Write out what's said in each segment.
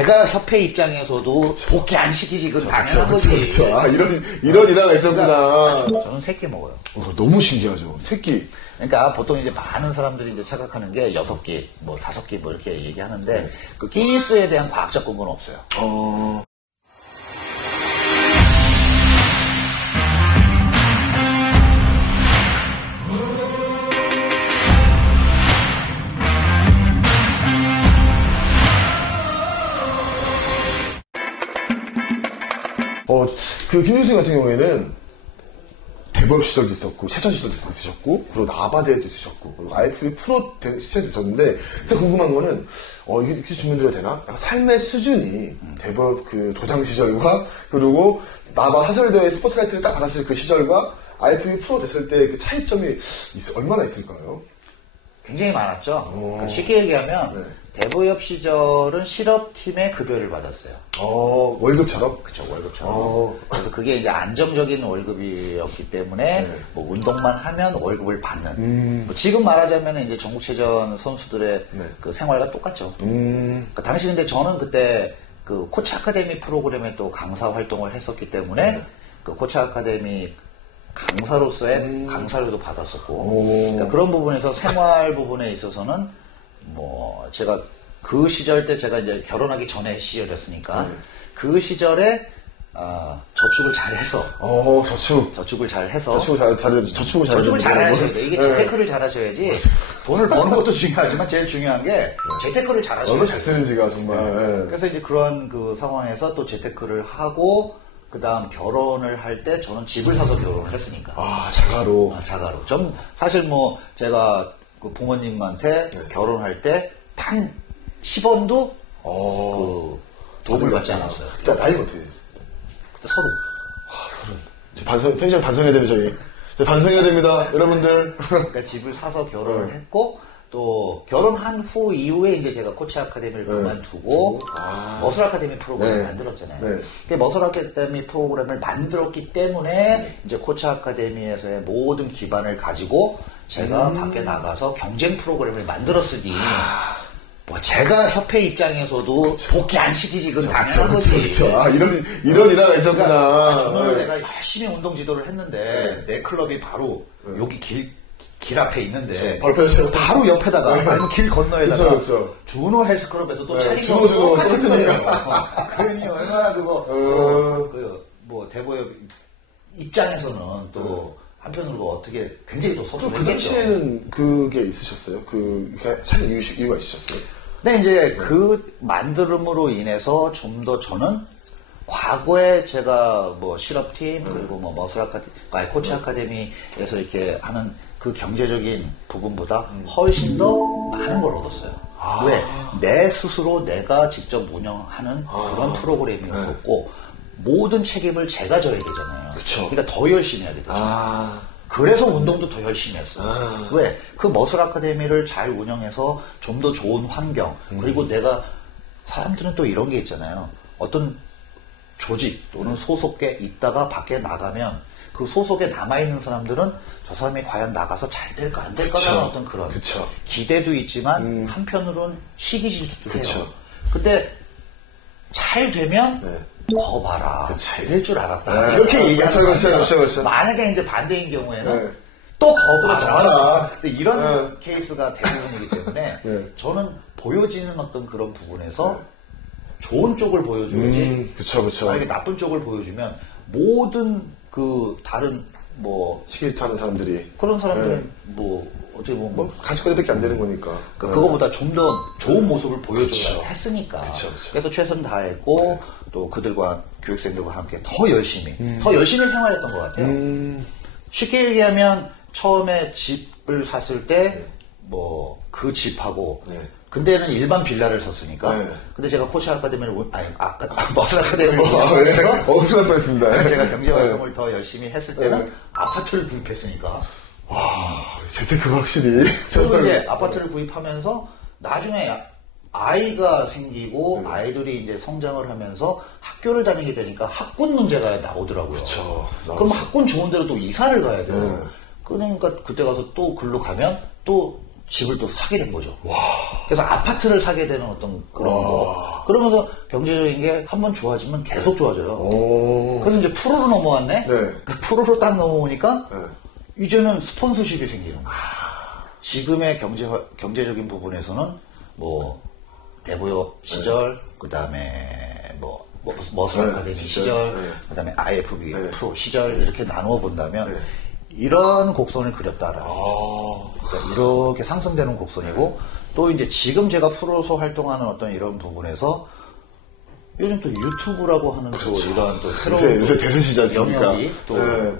제가 협회 입장에서도 그쵸. 복귀 안 시키지, 그건 당연한 거지. 그쵸. 아, 이런 일화가 있었구나. 저는 새끼 먹어요. 너무 신기하죠. 새끼. 그러니까 보통 이제 많은 사람들이 이제 착각하는 게 6끼, 뭐 5끼 뭐 이렇게 얘기하는데, 그 끼니수에 대한 과학적 근거는 없어요. 그 김준승 같은 경우에는 대법 시절도 있었고, 최천 시절도 있으셨고, 그리고 나바대도 있으셨고, 그리고 IFB 프로 시절도 있었는데, 궁금한 거는, 이게 질문드려도 되나? 약간 삶의 수준이 대법 그 도장 시절과, 그리고 나바 사설대회 스포트라이트를 딱 받았을 그 시절과, IFB 프로 됐을 때 그 차이점이 얼마나 있을까요? 굉장히 많았죠. 쉽게 얘기하면, 네. 대보협 시절은 실업팀의 급여를 받았어요. 월급처럼? 그쵸, 월급처럼. 그래서 그게 이제 안정적인 월급이었기 때문에, 네. 뭐, 운동만 하면 월급을 받는. 뭐 지금 말하자면 이제 전국체전 선수들의 네. 그 생활과 똑같죠. 그러니까 당시 근데 저는 그때 그 코치 아카데미 프로그램에 또 강사 활동을 했었기 때문에, 네. 그 코치 아카데미 강사로서의 강사료도 받았었고, 그러니까 그런 부분에서 생활 부분에 있어서는 뭐 제가 그 시절 때 제가 이제 결혼하기 전에 시절이었으니까 네. 그 시절에 저축을 잘해서 저축을 잘해서 저축을 잘하셔야 돼. 이게 재테크를 잘하셔야지. 돈을 버는 것도 중요하지만 제일 중요한 게 재테크를 잘하셔야 돼. 얼마나 잘 쓰는지가 정말. 네. 그래서 이제 그런 그 상황에서 또 재테크를 하고 그 다음 결혼을 할 때 저는 집을 사서 결혼을 했으니까. 자가로. 자가로. 전 사실 뭐 제가 그 부모님한테 네. 결혼할 때 단 10원도 그 도움을 받지 않았어요. 그때 나이가 어떻게 됐어요? 그때 30. 펜션 반성해야 됩니다, 저희 반성해야 됩니다, 여러분들. 그러니까 집을 사서 결혼을 했고, 또 결혼한 후 이후에 이제 제가 코치 아카데미를 그만두고 머슬 아카데미 프로그램을 만들었잖아요. 그 머슬 아카데미 프로그램을 만들었기 때문에 이제 코치 아카데미에서의 모든 기반을 가지고 제가 밖에 나가서 경쟁 프로그램을 만들었으니 뭐 제가 협회 입장에서도 복귀 안 시키지, 그건 당연한 거지. 그쵸. 이런 일화가 있었구나. 그러니까 저는 내가 열심히 운동 지도를 했는데 내 클럽이 바로 여기 길 앞에 있는데 바로 옆에다가 아니면 길 건너에다가 그쵸. 준호 헬스클럽에서 또 차린 거 똑같은 거예요. 그러니 얼마나 뭐 대보협 입장에서는 또 한편으로 어떻게 굉장히 또 소통을 그 당시에는 그게 있으셨어요? 차린 이유가 있으셨어요? 근데 이제 그 만들음으로 인해서 좀 더 저는 과거에 제가 뭐 실업팀 그리고 뭐 머슬 아카데미, 코치 아카데미에서 이렇게 하는 그 경제적인 부분보다 훨씬 더 많은 걸 얻었어요. 왜? 내 스스로 내가 직접 운영하는 그런 프로그램이었었고 모든 책임을 제가 져야 되잖아요. 그쵸. 그러니까 더 열심히 해야 되거든요. 그래서 운동도 더 열심히 했어요. 왜? 그 머슬 아카데미를 잘 운영해서 좀 더 좋은 환경, 그리고 내가, 사람들은 또 이런 게 있잖아요. 어떤 조직 또는 소속에 있다가 밖에 나가면 그 소속에 남아있는 사람들은 저 사람이 과연 나가서 잘 될까 안 될까라는 어떤 그런 기대도 있지만 한편으로는 시기질투도 해요. 근데 잘 되면 거 봐라. 잘 될 줄 알았다. 이렇게 얘기하는 거죠. 만약에 이제 반대인 경우에는 또 거부를 잘하라. 근데 이런 케이스가 대부분이기 때문에 저는 보여지는 어떤 그런 부분에서 좋은 쪽을 보여줘야지. 만약에 나쁜 쪽을 보여주면 모든 그 다른 뭐 시기질투하는 사람들이 그런 사람들은 뭐 어떻게 보면 뭐 가식거리밖에 안 되는 거니까. 그거보다 좀 더 좋은 모습을 보여주려고 했으니까. 그래서 최선 다했고 또 그들과 교육생들과 함께 더 열심히 생활했던 것 같아요. 쉽게 얘기하면 처음에 집을 샀을 때 뭐 그 집하고 근데는 일반 빌라를 샀으니까. 근데 제가 코치 아카데미를 머슬 아카데미를 어떻게 뻔했습니다. 제가 경제 활동을 더 열심히 했을 때는 아파트를 구입했으니까. 와, 재테크가 확실히. 그리고 이제 아파트를 구입하면서 나중에 아이가 생기고 아이들이 이제 성장을 하면서 학교를 다니게 되니까 학군 문제가 나오더라고요. 그럼 학군 좋은 데로 또 이사를 가야 돼요. 그러니까 그때 가서 또 글로 가면 또 집을 또 사게 된 거죠. 그래서 아파트를 사게 되는 어떤 그런 거. 그러면서 경제적인 게 한번 좋아지면 계속 좋아져요. 그래서 이제 프로로 넘어왔네? 네. 그 프로로 딱 넘어오니까 이제는 스폰서십이 생기는 거예요. 지금의 경제적인 부분에서는 뭐 대보역 시절, 그 다음에 머슬 아카데미 시절, 그 다음에 IFB 프로 시절 이렇게 나누어 본다면 이런 곡선을 그렸다라. 그러니까 이렇게 상승되는 곡선이고 또 이제 지금 제가 프로로서 활동하는 어떤 이런 부분에서 요즘 또 유튜브라고 하는 또 이런 또 새로운 요새 대세시지 않습니까? 영역이 또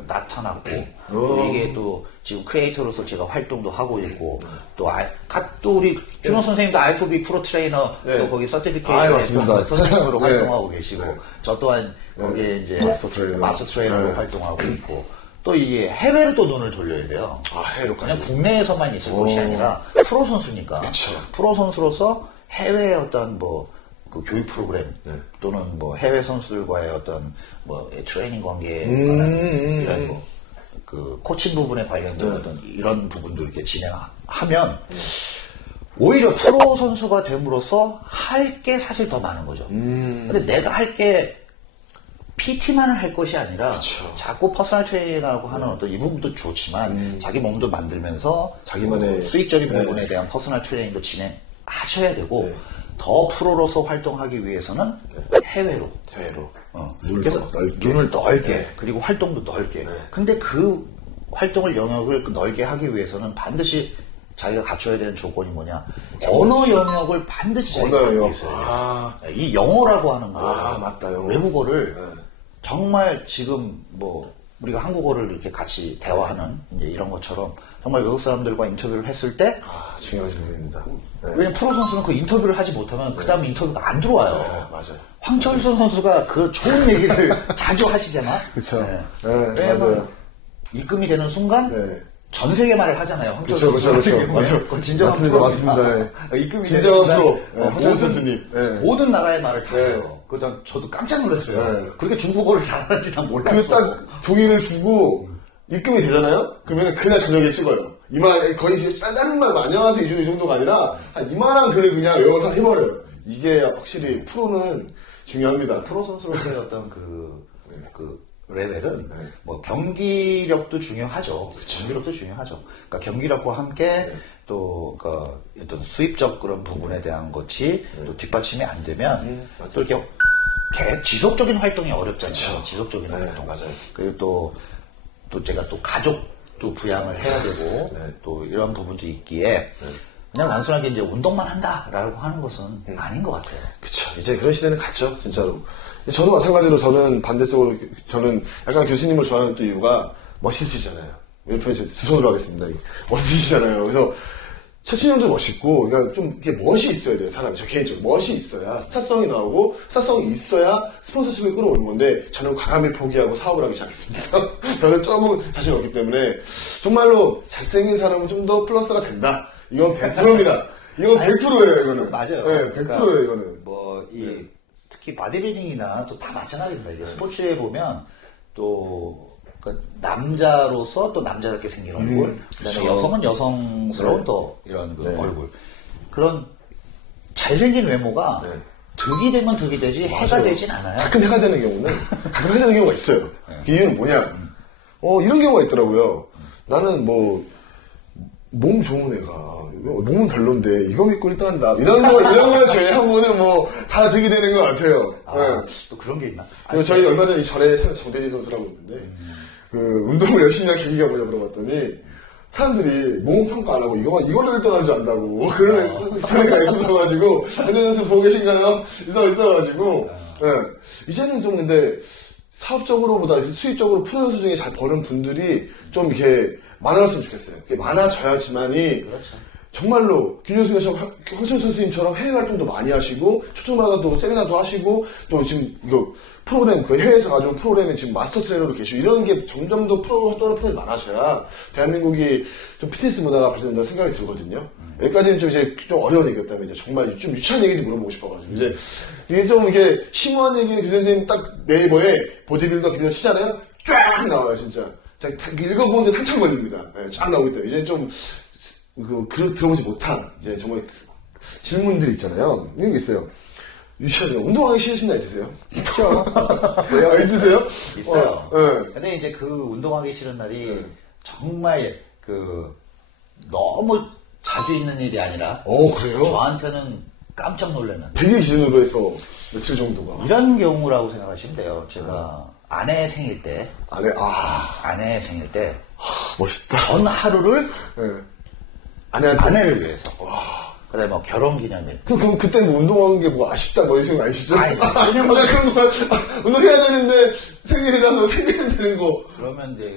나타났고 또 이게 또 지금 크리에이터로서 제가 활동도 하고 있고 또 우리 준호 선생님도 IFB 프로 트레이너 또 거기 서티피케이션 선생님으로 활동하고 계시고 저 또한 거기에 이제 마스터 트레이너로 활동하고 있고 또 이게 해외로 또 눈을 돌려야 돼요. 해외로까지. 그냥 국내에서만 있을 것이 아니라 프로 선수니까 프로 선수로서 해외의 어떤 그 교육 프로그램 또는 해외 선수들과의 어떤 트레이닝 관계에 관한 이런 그 코칭 부분에 관련된 어떤 이런 부분도 이렇게 진행하면 오히려 프로 선수가 됨으로써 할 게 사실 더 많은 거죠. 근데 내가 할 게 PT만을 할 것이 아니라 자꾸 퍼스널 트레이닝하고 하는 어떤 이 부분도 좋지만 자기 몸도 만들면서 자기만의 수익적인 부분에 대한 퍼스널 트레이닝도 진행하셔야 되고 더 프로로서 활동하기 위해서는 해외로 눈을 넓게 그리고 활동도 넓게 근데 그 활동을 영역을 넓게 하기 위해서는 반드시 자기가 갖춰야 되는 조건이 뭐냐 언어 영역을 반드시 자기가 갖고 있어야 돼요. 이 영어라고 하는 거 맞다, 영어. 외국어를 정말 지금 우리가 한국어를 이렇게 같이 대화하는 이제 이런 것처럼 정말 외국 사람들과 인터뷰를 했을 때 중요한 질문입니다. 왜냐면 프로 선수는 그 인터뷰를 하지 못하면 그 다음 인터뷰가 안 들어와요. 맞아요. 황철수 선수가 그 좋은 얘기를 자주 하시잖아. 그쵸. 왜냐면 맞아요. 입금이 되는 순간 전 세계 말을 하잖아요. 그쵸. 진정한 맞습니다. 입금이 진정한 되는 프로. 순간 황철수 선수님. 모든 나라의 말을 다 해요. 그다음 저도 깜짝 놀랐어요. 그렇게 중국어를 잘하는지 난 몰랐어. 딱 종이를 주고 입금이 되잖아요? 그러면 그날 저녁에 찍어요. 거의 짧은 말 안녕하세요 이 정도가 아니라 한 이만한 글을 그냥 외워서 해버려요. 이게 확실히 프로는 중요합니다. 프로 선수로서의 어떤 그 레벨은 경기력도 중요하죠. 경기력도 중요하죠. 그러니까 경기력과 함께 또 어떤 수입적 그런 부분에 대한 것이 또 뒷받침이 안 되면 또 이렇게 지속적인 활동이 어렵잖아요. 지속적인 활동. 맞아요. 그리고 또 제가 또 가족도 부양을 해야 되고 또 이런 부분도 있기에 그냥 단순하게 이제 운동만 한다라고 하는 것은 아닌 것 같아요. 그쵸. 이제 그런 시대는 갔죠, 진짜로. 저도 마찬가지로 저는 반대쪽으로, 저는 약간 교수님을 좋아하는 또 이유가 멋있으시잖아요. 왼편에 두 손으로 하겠습니다. 멋있으시잖아요. 그래서 최춘영도 멋있고, 그러니까 좀 이렇게 멋이 있어야 돼요, 사람이. 저 개인적으로. 멋이 있어야 스타성이 나오고, 스타성이 있어야 스폰서십을 끌어오는 건데, 저는 과감히 포기하고 사업을 하기 시작했습니다. 저는 조금 자신 없기 때문에, 정말로 잘생긴 사람은 좀 더 플러스가 된다. 이건 100%입니다. 이건 100%예요, 이거는. 맞아요. 네, 100%예요, 이거는. 특히 바디빌딩이나 또 다 마찬가지입니다. 이게 스포츠에 보면 또 남자로서 또 남자답게 생긴 얼굴, 그다음에 여성은 여성스러운 또 이런 얼굴. 그런 잘생긴 외모가 득이 되면 득이 되지 해가 되진 않아요. 가끔 해가 되는 경우가 있어요. 그 이유는 뭐냐? 이런 경우가 있더라고요. 나는 몸 좋은 애가 몸은 별론데 이거 믿고 일단 한다. 이런 거 제외하고는 다 되게 되는 것 같아요. 또 그런 게 있나? 저희 얼마 전에 정대지 선수라고 있는데 운동을 열심히 한 계기가 뭐냐 물어봤더니 사람들이 몸 평가 안 하고 이걸로 1등 줄 안다고 그런 소리가 있어가지고 정대지 선수 보고 계신가요? 있어가지고 이제는 좀 근데 사업적으로보다 수익적으로 프로 선수 중에 잘 버는 분들이 좀 이렇게 많아졌으면 좋겠어요. 그게 많아져야지만이 정말로 김효승 허철 선수님처럼 해외 활동도 많이 하시고 초청받아 또 세미나도 하시고 또 지금 이거 프로그램 해외에서 가져온 프로그램에 지금 마스터 트레이너로 계시고 이런 게 점점 더 프로그램이 많아져야 대한민국이 좀 피트니스 문화가 발전된다고 생각이 들거든요. 여기까지는 좀 이제 좀 어려운 얘기였다면 이제 정말 좀 유치한 얘기도 물어보고 싶어가지고 이제 이게 좀 이게 심오한 얘기는 그 선생님 딱 네이버에 보디빌더 김효승 치잖아요. 쫙 나와요 진짜. 읽어보는데 한참 걸립니다. 쫙 나오기 때문에 이제 좀 들어보지 못한, 이제 정말 질문들이 있잖아요. 이런 게 있어요. 유시아님, 운동하기 싫으신 날 있으세요? 있죠. 아, 있으세요? 있어요. 네. 근데 이제 그 운동하기 싫은 날이 정말 너무 자주 있는 일이 아니라. 그래요? 저한테는 깜짝 놀라는. 100일 기준으로 해서 며칠 정도가. 이런 경우라고 생각하시면 돼요. 제가 아내 생일 때. 아내 생일 때. 멋있다. 전 하루를. 네. 아내를 위해서. 와. 그다음에 뭐 결혼 기념일. 그때 뭐 운동하는 게 뭐 아쉽다, 뭐 이런 생각 아니시죠? 그런 거, 운동해야 되는데 생일이라서 생일은 되는 거. 그러면 이제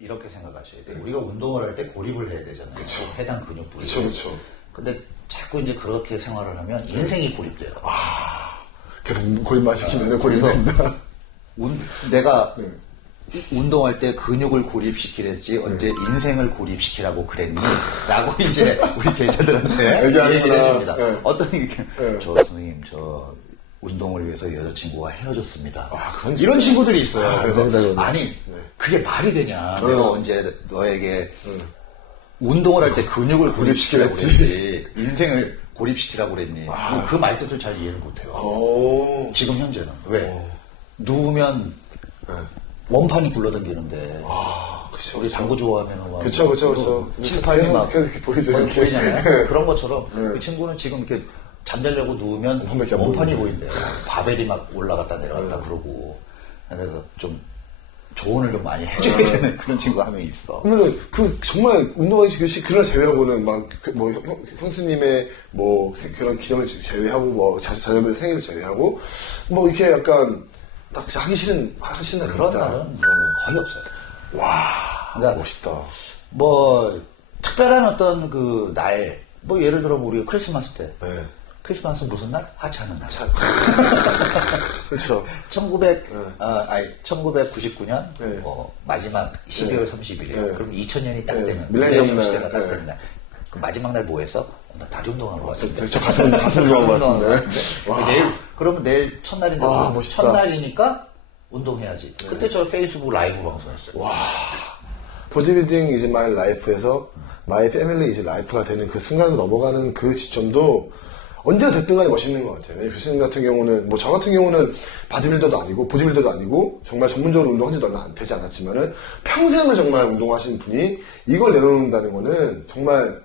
이렇게 생각하셔야 돼요. 우리가 운동을 할 때 고립을 해야 되잖아요. 그쵸. 해당 근육 부위. 그쵸. 근데 자꾸 이제 그렇게 생활을 하면 인생이 고립돼요. 계속 고립만 시키면 고립된다. 내가 운동할 때 근육을 고립시키랬지 언제 인생을 고립시키라고 그랬니? 라고 이제 우리 제자들한테 얘기를 해줍니다. 어떤 저 선생님 운동을 위해서 여자친구가 헤어졌습니다. 이런 친구들이 있어요. 그래서 아니 그게 말이 되냐? 내가 언제 너에게 운동을 할 때 근육을 고립시키라고 그랬지 인생을 고립시키라고 그랬니? 그 말뜻을 잘 이해를 못해요. 지금 현재는 왜? 누우면 원판이 굴러다니는데 그쵸. 우리 당구 좋아하면 그쵸. 칠판이 막 보이잖아요. 그런 것처럼 네. 그 친구는 지금 이렇게 잠자려고 누우면 원판이 보인대요. 바벨이 막 올라갔다 내려갔다 그러고. 그래서 좀 조언을 좀 많이 해줘야 되는 그런 친구가 한 명 있어. 그러면 정말 운동하기 싫으신 그날 제외하고는 형수님의 결혼 기념을 제외하고 자녀들 생일을 제외하고 이렇게 약간 딱 하기 싫은 날 그런 날은 거의 없어요. 와, 그러니까 멋있다. 특별한 어떤 날, 예를 들어 우리가 크리스마스 때. 네. 크리스마스 무슨 날? 하찮은 날. 그렇죠. 1999년 네. 마지막 12월 30일이에요. 네. 그럼 2000년이 딱 되는 밀레니엄 시대가 딱 날. 되는 날. 그 마지막 날 뭐 했어? 나 다리 운동하러 왔는데. 저 가슴 운동하고 왔는데. 그러면 내일 첫날인데 멋있다. 첫날이니까 운동해야지. 그때 저 페이스북 라이브 방송했어요. 와. 보디빌딩 이즈 마이 라이프에서 마이 패밀리 이즈 라이프가 되는 그 순간으로 넘어가는 그 지점도 언제나 됐든 간에 멋있는 것 같아요. 교수님 같은 경우는, 저 같은 경우는 바디빌더도 아니고, 보디빌더도 아니고, 정말 전문적으로 운동한 지도 얼마 되지 않았지만은, 평생을 정말 운동하시는 분이 이걸 내려놓는다는 거는 정말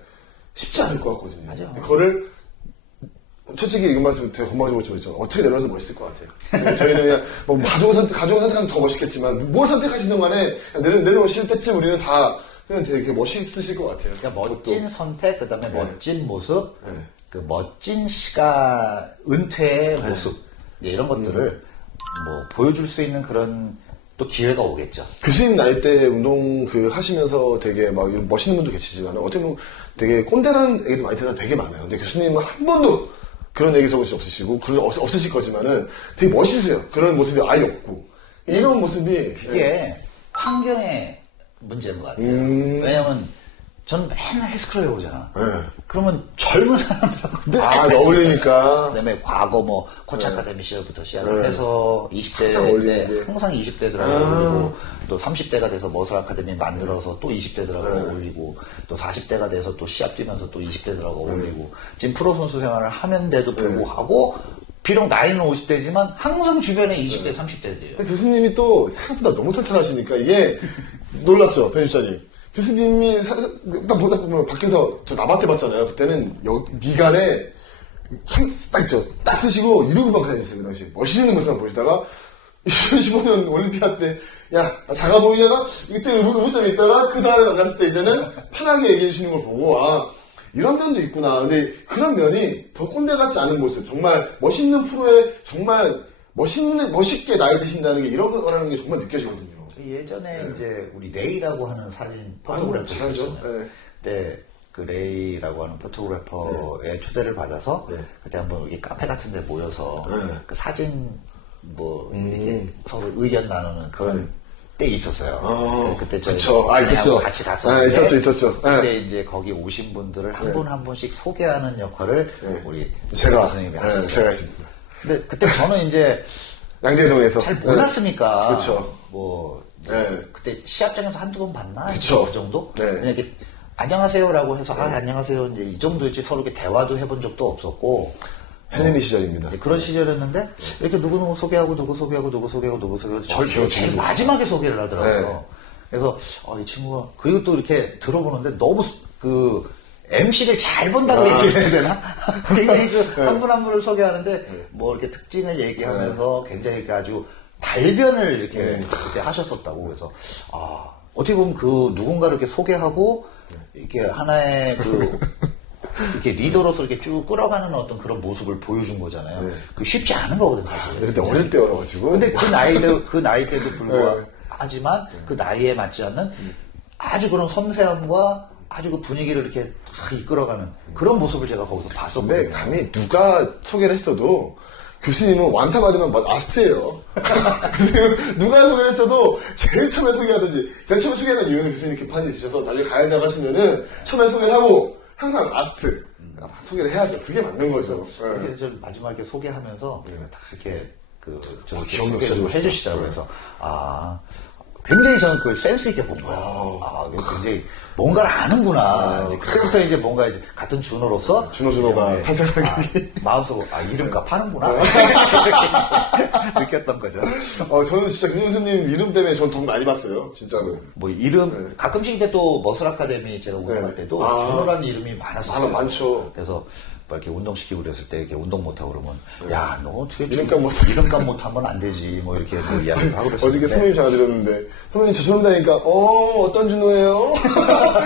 쉽지 않을 것 같거든요. 맞아요. 그거를, 솔직히 이거 말씀 되게 건방지고 그렇죠. 어떻게 내려놔도 멋있을 것 같아요. 저희는 그냥, 가족을 선택하면 더 멋있겠지만, 뭘 선택하시든 간에, 내려오실 때쯤 우리는 다, 그냥 되게 멋있으실 것 같아요. 그러니까 멋진 선택, 그 다음에 멋진 모습, 네. 그 멋진 은퇴의 모습, 이런 것들을 보여줄 수 있는 그런 또 기회가 오겠죠. 교수님 나이 때 운동 하시면서 되게 이런 멋있는 분도 계시지만 어떻게 보면 되게 꼰대라는 얘기도 많이 듣는 되게 많아요. 근데 교수님은 한 번도 그런 얘기 적은 적 없으시고, 없으실 거지만은 되게 멋있으세요. 그런 모습이 아예 없고. 이런 모습이. 그게 환경의 문제인 것 같아요. 왜냐면 전 맨날 헬스클럽에 오잖아. 그러면 젊은 사람들하고 어울리니까. 그다음에 과거 코치 아카데미 시절부터 시작해서 20대 때 항상 20대들하고 어울리고 또 30대가 돼서 머슬 아카데미 만들어서 또 20대들하고 어울리고 또 40대가 돼서 또 시합 뛰면서 또 20대들하고 어울리고 지금 프로 선수 생활을 하면데도 불구하고 비록 나이는 50대지만 항상 주변에 20대, 30대들이에요. 교수님이 또 생각보다 너무 털털하시니까 이게 놀랍죠, 편집자님. 교수님이 딱 보다 보면 밖에서 저 나바테 봤잖아요. 그때는 미간에 딱 있죠. 딱 쓰시고 이러고만 다녔어요. 그 당시 멋있는 모습만 보시다가 2015년 올림피아 때 작아 보이다가 이때 의붓점에 있다가 그 다음에 나갔을 때 이제는 편하게 얘기해 주시는 걸 보고 이런 면도 있구나. 근데 그런 면이 더 꼰대 같지 않은 모습, 정말 멋있는 프로에 정말 멋있게 나이 드신다는 게 이런 거라는 게 정말 느껴지거든요. 예전에 이제 우리 레이라고 하는 사진 포토그래퍼 잘하죠. 그때 그 레이라고 하는 포토그래퍼의 초대를 받아서 그때 한번 여기 카페 같은 데 모여서 그 사진 이렇게 서로 의견 나누는 그런 때 있었어요. 그때 저희 있었죠. 같이 갔었는데 있었죠. 그때 이제 거기 오신 분들을 한 분 한 분씩 소개하는 역할을 우리 제가 선생님이 하셨어요. 제가 했습니다. 근데 그때 저는 이제 양재동에서 잘 몰랐으니까 그렇죠. 그때 시합장에서 한두 번 봤나? 그쵸. 그 정도? 네. 그냥 이렇게 안녕하세요라고 해서 안녕하세요 이제 이 정도였지 서로 이렇게 대화도 해본 적도 없었고 헬레니 시절입니다. 그런 시절이었는데 이렇게 누구 소개하고 누구 소개하고 저를 제일 마지막에 소개를 하더라고요. 네. 그래서 이 친구가 그리고 또 이렇게 들어보는데 너무 그 MC를 잘 본다고 얘기를 해야 되나? 굉장히 한 분 한 분을 소개하는데 뭐 이렇게 특징을 얘기하면서 굉장히 아주 달변을 이렇게 하셨었다고. 그래서 어떻게 보면 그 누군가를 이렇게 소개하고 이렇게 하나의 이렇게 리더로서 이렇게 쭉 끌어가는 어떤 그런 모습을 보여준 거잖아요. 네. 그 쉽지 않은 거거든, 사실. 그때 어릴 때여가지고. 근데 그 나이 때도 불구하지만 그 나이에 맞지 않는 아주 그런 섬세함과 아주 그 분위기를 이렇게 다 이끌어가는 그런 모습을 제가 거기서 봤었거든요. 근데 감히 누가 소개를 했어도 교수님은 완타 받으면 아스트예요. 누가 소개를 했어도 제일 처음에 소개하든지, 제일 처음에 소개하는 이유는 교수님 개판이 있으셔서 나중에 가야 된다고 하시면은 처음에 소개를 하고 항상 아스트. 소개를 해야죠. 그게 맞는 거죠. 그래서 좀 마지막에 소개하면서 다 이렇게 기억력 해주시더라고요. 그래서 굉장히 저는 그걸 센스 있게 본 거예요. 굉장히 뭔가를 아는구나. 이제 그때부터 이제 뭔가 이제 같은 준호로서 준호가 탄생하기 마음속으로 이름값 하는구나. 느꼈던 거죠. 저는 진짜 김 교수님 이름 때문에 전 돈 많이 봤어요. 진짜로. 뭐 이름 가끔씩 이제 또 머슬 아카데미 제가 운동할 때도 준호라는 이름이 많았어요. 많죠. 그래서 막 이렇게 운동시키고 그랬을 때 이렇게 운동 못하고 그러면 야, 너 어떻게 이름값 못하면 안 되지 뭐 이렇게 뭐 이야기를 하고 그랬었는데 어저께 선배님 전화드렸는데 선배님 저 저런다니까 어떤 준호예요?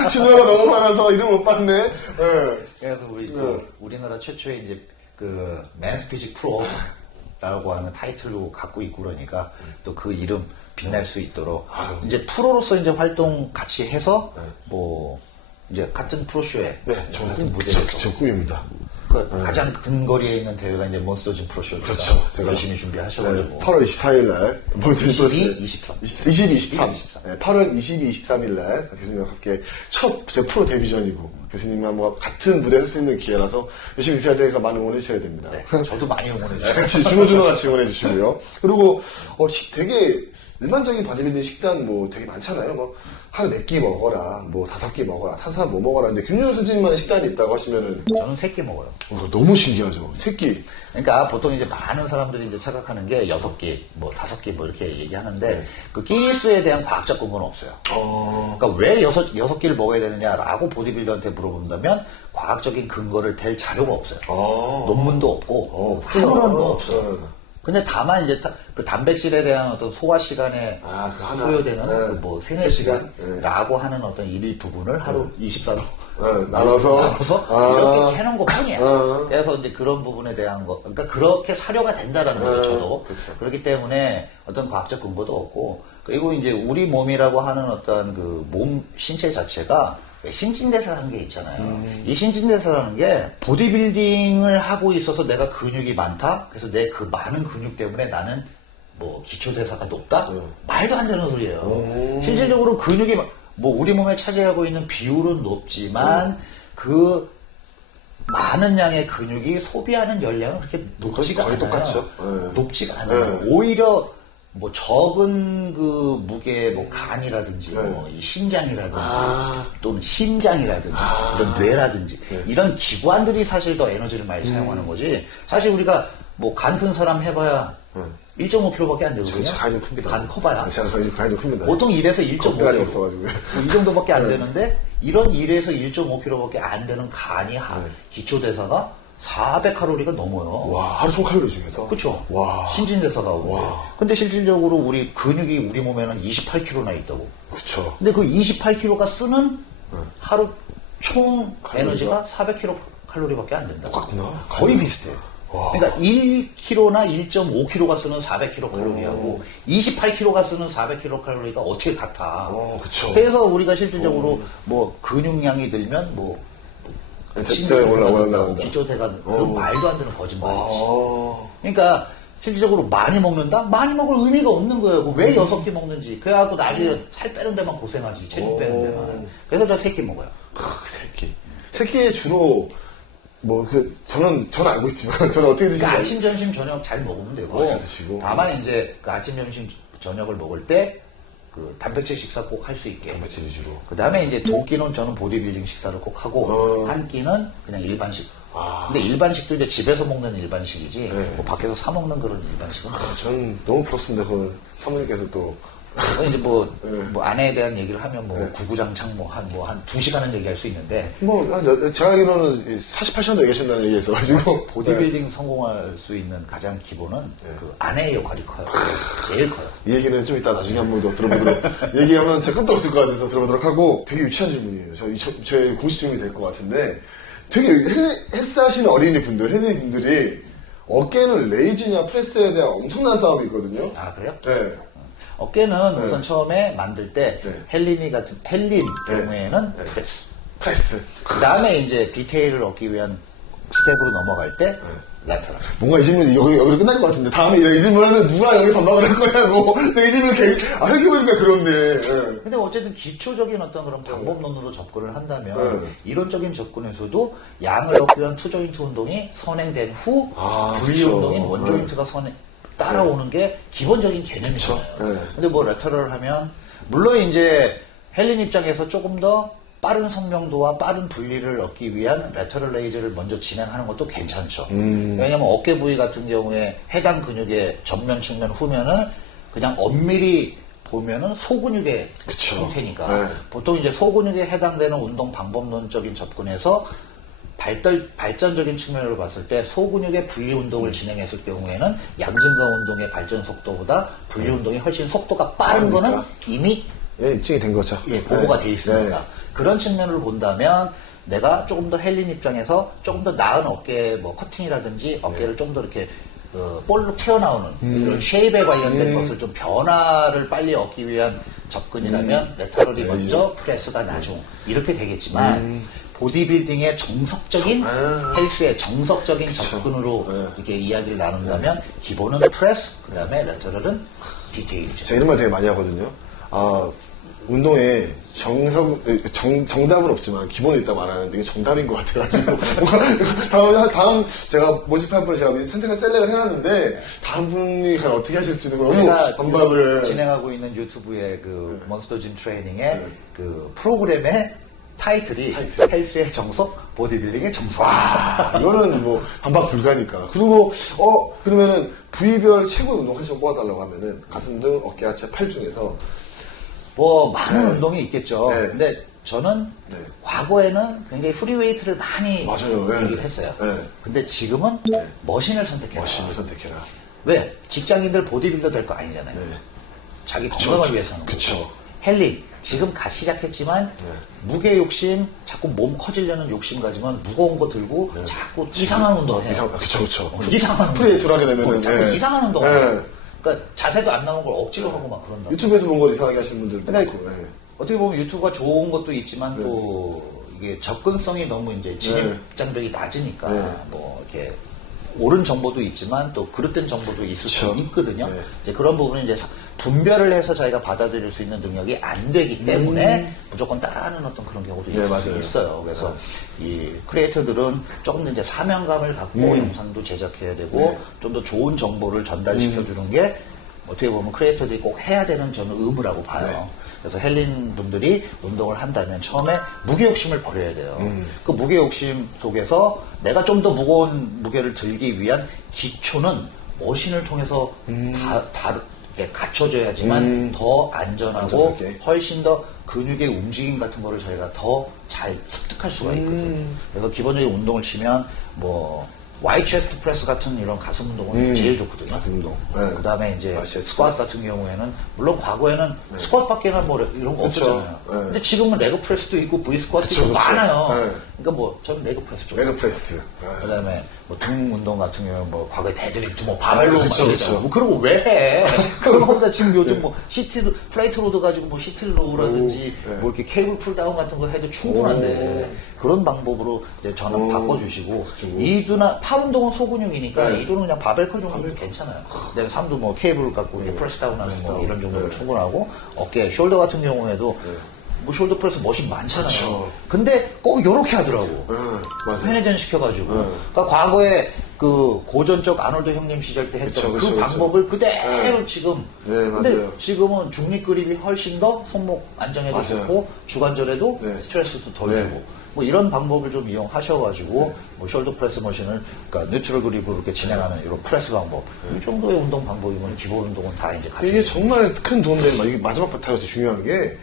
준호가 너무 많아서 이름 못 봤네. 네. 그래서 우리나라 최초의 이제 그 맨스피직 프로라고 하는 타이틀로 갖고 있고 그러니까 또 그 이름 빛날 수 있도록 이제 프로로서 이제 활동 같이 해서 뭐 이제 같은 프로쇼에 저는 무대에서 제 꿈입니다. 가장 근거리에 있는 대회가 이제 몬스터진 프로쇼니까 그렇죠. 제가 열심히 준비하셔가지고 8월 24일 날 22, 23 8월 22, 23일 날 교수님과 함께 첫 제 프로 데뷔전이고 교수님과 같은 무대에 설 수 있는 기회라서 열심히 준비할 테니까 많은 응원해 주셔야 됩니다. 네, 저도 많이 응원해 주세요. 같이 준호 같이 응원해 주시고요. 그리고 되게 일반적인 바디빌딩 식단 뭐 되게 많잖아요. 뭐 하루 4끼 먹어라, 뭐 5끼 먹어라, 탄수화물 뭐 먹어라. 근데 김준호 선생님만의 식단이 있다고 하시면은 저는 3끼 먹어요. 너무 신기하죠. 3끼. 그러니까 보통 이제 많은 사람들이 이제 착각하는 게 6끼, 뭐 5끼 뭐 이렇게 얘기하는데 그 끼니수에 대한 과학적 근거는 없어요. 그러니까 왜 6끼를 먹어야 되느냐라고 보디빌더한테 물어본다면 과학적인 근거를 댈 자료가 없어요. 논문도 없고 학문도 없어요. 근데 다만 이제 그 단백질에 대한 어떤 소화 시간에 소요되는 뭐 3, 4시간라고 하는 어떤 일일 부분을 하루 24로 나눠서 이렇게 해놓은 것 뿐이야. 그래서 이제 그런 부분에 대한 거, 그러니까 그렇게 사료가 된다라는 거죠, 저도. 그쵸. 그렇기 때문에 어떤 과학적 근거도 없고, 그리고 이제 우리 몸이라고 하는 어떤 그 몸, 신체 자체가 신진대사라는 게 있잖아요. 이 신진대사라는 게 보디빌딩을 하고 있어서 내가 근육이 많다? 그래서 내 그 많은 근육 때문에 나는 뭐 기초대사가 높다? 말도 안 되는 소리예요. 실질적으로 근육이 뭐 우리 몸에 차지하고 있는 비율은 높지만 그 많은 양의 근육이 소비하는 열량은 그렇게 높지가 거의 않아요. 똑같죠. 높지가 않아요. 오히려 뭐 적은 그 무게의 뭐 간이라든지 뭐 이 신장이라든지 또는 심장이라든지 이런 뇌라든지 이런 기관들이 사실 더 에너지를 많이 사용하는 거지. 사실 우리가 뭐 간 큰 사람 해봐야 1.5kg밖에 안 되거든요. 간이 좀 큽니다. 간 커봐야. 제가 간이 좀 큽니다. 보통 1에서 1.5kg. 없어가지고. 이 정도밖에 안 되는데 이런 1에서 1.5kg밖에 안 되는 간이 기초대사가 400칼로리가 넘어요. 와, 하루 총 칼로리 중에서? 그렇죠. 와. 신진대사가 오고. 근데 실질적으로 우리 근육이 우리 몸에는 28kg나 있다고. 그렇죠. 근데 그 28kg가 쓰는 하루 총 에너지가 400kcal밖에 안 된다. 똑같구나. 거의 비슷해요. 그러니까 1kg나 1.5kg가 쓰는 400kcal하고 28kg가 쓰는 400kcal가 어떻게 같아. 그쵸. 그래서 우리가 실질적으로 뭐 근육량이 들면 뭐 대체가 올라간다. 기초대가 그 말도 안 되는 거짓말이지. 그러니까 실질적으로 많이 먹는다? 많이 먹을 의미가 없는 거예요. 왜 6끼 먹는지. 그래갖고 나중에 살 빼는 데만 고생하지. 체중 빼는 데만. 그래서 저 3끼 먹어요. 3끼. 3끼에 주로 저는 알고 있지만 저는 어떻게 드시는지 그러니까 아침, 점심, 저녁 잘 먹으면 되고. 잘 드시고. 다만 이제 그 아침, 점심, 저녁을 먹을 때 그 단백질 식사 꼭 할 수 있게. 단백질 위주로. 그 다음에 이제 두 끼는 저는 보디빌딩 식사를 꼭 하고, 한 끼는 그냥 일반식. 근데 일반식도 이제 집에서 먹는 일반식이지, 뭐 밖에서 사 먹는 그런 일반식은 아니죠. 전 너무 부럽습니다. 그 사모님께서 또. 이제 뭐 아내에 대한 얘기를 하면 뭐 구구장창 한 2시간은 얘기할 수 있는데. 제가 알기로는 48시간도 얘기하신다는 얘기가 있어가지고. 보디빌딩 성공할 수 있는 가장 기본은 그 아내의 역할이 커요. 제일 커요. 이 얘기는 좀 이따 나중에 한 번 더 들어보도록. 얘기하면 제 끝도 없을 것 같아서 들어보도록 하고, 되게 유치한 질문이에요. 제 공식 질문이 될 것 같은데, 되게 헬스 하시는 어린이 분들이 어깨는 레이즈냐 프레스에 대한 엄청난 싸움이 있거든요. 아, 그래요? 네. 어깨는 우선 처음에 만들 때 헬린 경우에는 프레스. 그 다음에 이제 디테일을 얻기 위한 스텝으로 넘어갈 때 라테럴. 뭔가 이 질문이 여기로 끝날 것 같은데 다음에 이 질문을 하면 누가 여기 반박을 할 거냐고. 근데 이 질문을 생각해보니까 그렇네. 근데 어쨌든 기초적인 어떤 그런 방법론으로 접근을 한다면 이론적인 접근에서도 양을 얻기 위한 투조인트 운동이 선행된 후 분리 운동인 원조인트가 따라오는 게 기본적인 개념이잖아요. 근데 뭐 레터럴 하면 물론 이제 헬린 입장에서 조금 더 빠른 선명도와 빠른 분리를 얻기 위한 레터럴 레이즈를 먼저 진행하는 것도 괜찮죠. 왜냐면 어깨 부위 같은 경우에 해당 근육의 전면, 측면, 후면은 그냥 엄밀히 보면은 소근육의 형태니까 보통 이제 소근육에 해당되는 운동 방법론적인 접근에서 발전적인 측면으로 봤을 때 소근육의 분리 운동을 진행했을 경우에는 양증강 운동의 발전 속도보다 분리 운동이 훨씬 속도가 빠른 거는 이미 입증이 된 거죠. 보고가 돼 있습니다. 그런 측면으로 본다면 내가 조금 더 헬린 입장에서 조금 더 나은 어깨 뭐 커팅이라든지 어깨를 좀 더 이렇게 볼로 튀어나오는 이런 쉐입에 관련된 것을 좀 변화를 빨리 얻기 위한 접근이라면 레터럴이 먼저 프레스가 나중 이렇게 되겠지만 보디빌딩의 정석적인 헬스의 정석적인 접근으로 이렇게 이야기를 나눈다면 기본은 프레스, 그 다음에 레터럴은 디테일이죠. 제가 이런 말 되게 많이 하거든요. 운동에 정답은 없지만 기본이 있다고 말하는데 이게 정답인 것 같아가지고 다음 제가 모집한 분을 제가 선택한 셀렉을 해놨는데 다음 분이 과연 어떻게 하실지는 너무 반박을 진행하고 있는 유튜브의 그 몬스터 짐 트레이닝의 그 프로그램의 타이틀이 헬스의 정석, 보디빌딩의 정석. 이거는 뭐 반박 불가니까. 그리고 그러면은 부위별 최고 운동 하시고 뽑아달라고 하면은 가슴 등 어깨, 하체, 팔 중에서 뭐 많은 운동이 있겠죠. 근데 저는 과거에는 굉장히 프리웨이트를 많이 얘기를 했어요. 근데 지금은 머신을 선택해라. 머신을 선택해라. 왜? 직장인들 보디빌더 될 거 아니잖아요. 자기 건강을 위해서는. 그쵸. 헬리 지금 시작했지만 무게 욕심, 자꾸 몸 커지려는 욕심 가지면 무거운 거 들고 자꾸 이상한 운동해. 그쵸. 이상한 프리웨이트를 하게 되면은 자꾸 이상한 운동해. 그러니까 자세도 안 나오는 걸 억지로 하고 막 그런다. 유튜브에서 본 걸 이상하게 하시는 분들도 있고. 어떻게 보면 유튜브가 좋은 것도 있지만 또 이게 접근성이 너무 이제 진입 장벽이 낮으니까 뭐 이렇게 옳은 정보도 있지만 또 그릇된 정보도 있을 수 있거든요. 이제 그런 부분은 이제 분별을 해서 자기가 받아들일 수 있는 능력이 안 되기 때문에 무조건 따라하는 어떤 그런 경우도 있어요. 그래서 이 크리에이터들은 조금 더 이제 사명감을 갖고 영상도 제작해야 되고 좀 더 좋은 정보를 전달시켜 주는 게 어떻게 보면 크리에이터들이 꼭 해야 되는 저는 의무라고 봐요. 그래서 헬린 분들이 운동을 한다면 처음에 무게욕심을 버려야 돼요. 그 무게욕심 속에서 내가 좀 더 무거운 무게를 들기 위한 기초는 머신을 통해서 갖춰줘야지만 더 안전하고 훨씬 더 근육의 움직임 같은 거를 저희가 더 잘 습득할 수가 있거든요. 그래서 기본적인 운동을 치면 뭐 와이 체스트 프레스 같은 이런 가슴 운동은 제일 좋거든요. 가슴 운동. 그 다음에 이제 스쿼트 같은 경우에는 물론 과거에는 스쿼트밖에는 뭐 이런 거 없었잖아요. 근데 지금은 레그 프레스도 있고 V 스쿼트도 있고 많아요. 그러니까 뭐 저는 레그 프레스 좀. 레그 프레스. 그 다음에 뭐 등 운동 같은 경우는 뭐 과거에 데드리프트 뭐 바벨로 뭐 그런 거 왜 해? 그런 거보다 지금 요즘 뭐 플레이트 로드 가지고 뭐 시트 로우라든지 뭐 이렇게 케이블 풀다운 같은 거 해도 충분한데 그런 방법으로 이제 저는 바꿔주시고 이두나 팔 운동은 소근육이니까 이두는 그냥 바벨 컬 정도도 괜찮아요. 그다음에 삼두 뭐 케이블 갖고 프레스 다운하는 뭐 이런 정도는 충분하고 어깨 숄더 같은 경우에도 뭐 숄더 프레스 머신 많잖아요. 근데 꼭 요렇게 하더라고. 회내전 시켜가지고. 그러니까 과거에 그 고전적 아놀드 형님 시절 때 했던 그 방법을 그대로 지금. 네, 근데 맞아요. 지금은 중립 그립이 훨씬 더 손목 안정에도 좋고 주관절에도 스트레스도 덜 주고 뭐 이런 방법을 좀 이용하셔가지고 뭐 숄더 프레스 머신을 그러니까 뉴트럴 그립으로 이렇게 진행하는 이런 프레스 방법 이 정도의 운동 방법이면 기본 운동은 다 이제 같이 이게 정말 큰 도움 되는 말. 이게 마지막 바탕이 되게 중요한 게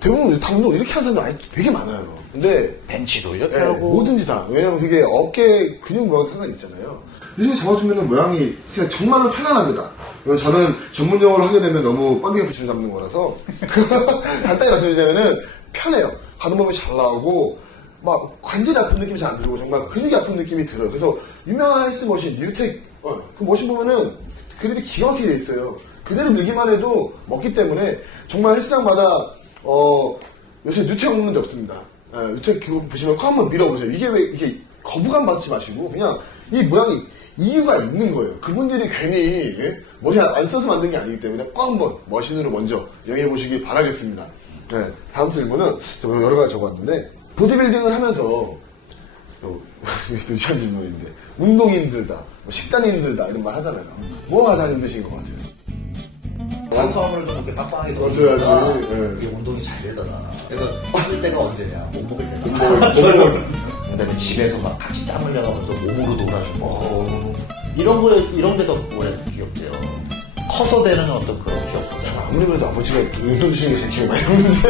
대부분 다 운동 이렇게 하는 사람들 되게 많아요. 근데 벤치도 이렇게 하고 뭐든지 다. 왜냐면 그게 어깨 근육 모양 상관이 있잖아요. 이렇게 잡아주면 모양이 진짜 정말로 편안합니다. 이건 저는 전문 용어로 하게 되면 너무 뻔하게 붙여 잡는 거라서 간단히 말씀드리자면은 편해요. 가동 범위 잘 나오고 막 관절이 아픈 느낌이 잘 안 들고 정말 근육이 아픈 느낌이 들어요. 그래서 유명한 헬스 머신 뉴텍 그 머신 보면은 그립이 기가 막히게 돼 있어요. 그대로 밀기만 해도 먹기 때문에 정말 헬스장마다 요새 뉴텍 없는 데 없습니다. 뉴텍 그거 보시면 코 한번 밀어보세요. 이게 왜 이게 거부감 받지 마시고 그냥 이 모양이 이유가 있는 거예요. 그분들이 괜히 머리 안 써서 만든 게 아니기 때문에 꼭 한번 머신으로 먼저 이용해 보시기 바라겠습니다. 네, 다음 질문은 제가 여러 가지 적어왔는데 보디빌딩을 하면서 이것도 유치한 질문인데 운동이 힘들다, 뭐 식단이 힘들다 이런 말 하잖아요. 뭐가 가장 힘드신 것 같아요? 탄수화물을 좀 이렇게 빵빵하게 넣어줘야지. 넣으니까 이게 운동이 잘 되더라. 그래서 힘들 때가 언제냐? 못 먹을 때다. 그다음에 집에서 막 같이 땀 흘려가면서 몸으로 놀아주고 이런 게 더 오래 기억돼요. 커서 되는 어떤 그런 기억보다 아무리 그래도 아버지가 운동 주시는 게 제일 기억이 많이 남는데